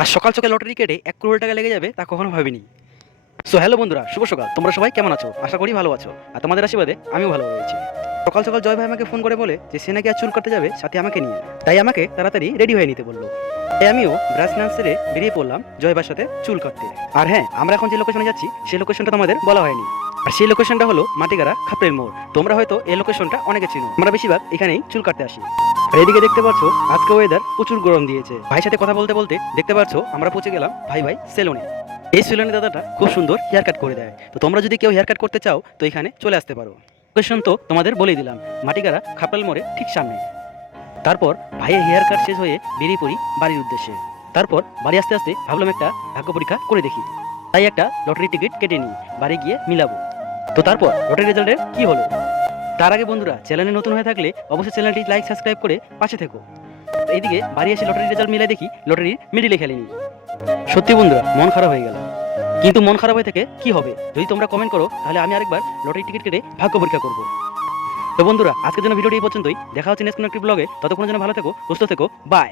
আর সকাল সকাল লটারি কেটে 1 কোটি টাকা লেগে যাবে তা কখনো ভাবিনি। সো হ্যালো বন্ধুরা, শুভ সকাল। তোমরা সবাই কেমন আছো? আশা করি ভালো আছো, আর তোমাদের আশীর্বাদে আমিও ভালো রয়েছি। সকাল সকাল জয় ভাই আমাকে ফোন করে বলে যে সে নাকি আজ চুল কাটতে যাবে, সাথে আমাকে নিয়ে। তাই আমাকে তাড়াতাড়ি রেডি হয়ে নিতে বললো। তাই আমিও ব্রাশ না সেরে বেরিয়ে পড়লাম জয় ভাইয়ের সাথে চুল কাটতে। আর হ্যাঁ, আমরা এখন যে লোকেশনে যাচ্ছি সেই লোকেশনটা তোমাদের বলা হয়নি। আর সেই লোকেশনটা হলো মাটিগাড়া খাপড়ের মোড়। তোমরা হয়তো এই লোকেশনটা অনেকে চিনো। আমরা বেশিরভাগ এখানেই চুল কাটতে আসি। আর এদিকে দেখতে পাচ্ছ আজকে ওয়েদার প্রচুর গরম দিয়েছে। ভাইয়ের সাথে কথা বলতে বলতে দেখতে পাচ্ছ আমরা পৌঁছে গেলাম ভাই ভাই সেলুনে। এই সেলুনে দাদাটা খুব সুন্দর হেয়ার কাট করে দেয়। তো তোমরা যদি কেউ হেয়ার কাট করতে চাও তো এখানে চলে আসতে পারো। লোকেশন তো তোমাদের বলেই দিলাম, মাটিগাড়া খাপড়াল মোড়ে ঠিক সামনে। তারপর ভাইয়ের হেয়ার কাট শেষ হয়ে বেরিয়ে পড়ি বাড়ির উদ্দেশ্যে। তারপর বাড়ি আসতে আসতে ভাবলাম একটা ভাগ্য পরীক্ষা করে দেখি। তাই একটা লটারি টিকিট কেটে নিই, বাড়ি গিয়ে মিলাবো। তো তারপর লটারি রেজাল্টের কি হলো? তার আগে বন্ধুরা, চ্যানেলে নতুন হয়ে থাকলে অবশ্যই চ্যানেলটি লাইক সাবস্ক্রাইব করে পাশে থেকো। এইদিকে বাড়ি এসে লটারির রেজাল্ট মিলাই দেখি লটারির মিডিলে খেলেনি। সত্যি বন্ধুরা, মন খারাপ হয়ে গেল। কিন্তু মন খারাপ হয়ে থেকে কি হবে? যদি তোমরা কমেন্ট করো তাহলে আমি আরেকবার লটারি টিকিট কেটে ভাগ্য পরীক্ষা করবো। তো বন্ধুরা, আজকের জন্য ভিডিওটি এই পর্যন্তই। দেখা হচ্ছে নেক্সট কোনো একটি ব্লগে। ততক্ষণ যেন ভালো থেকো, সুস্থ থেকো, বাই।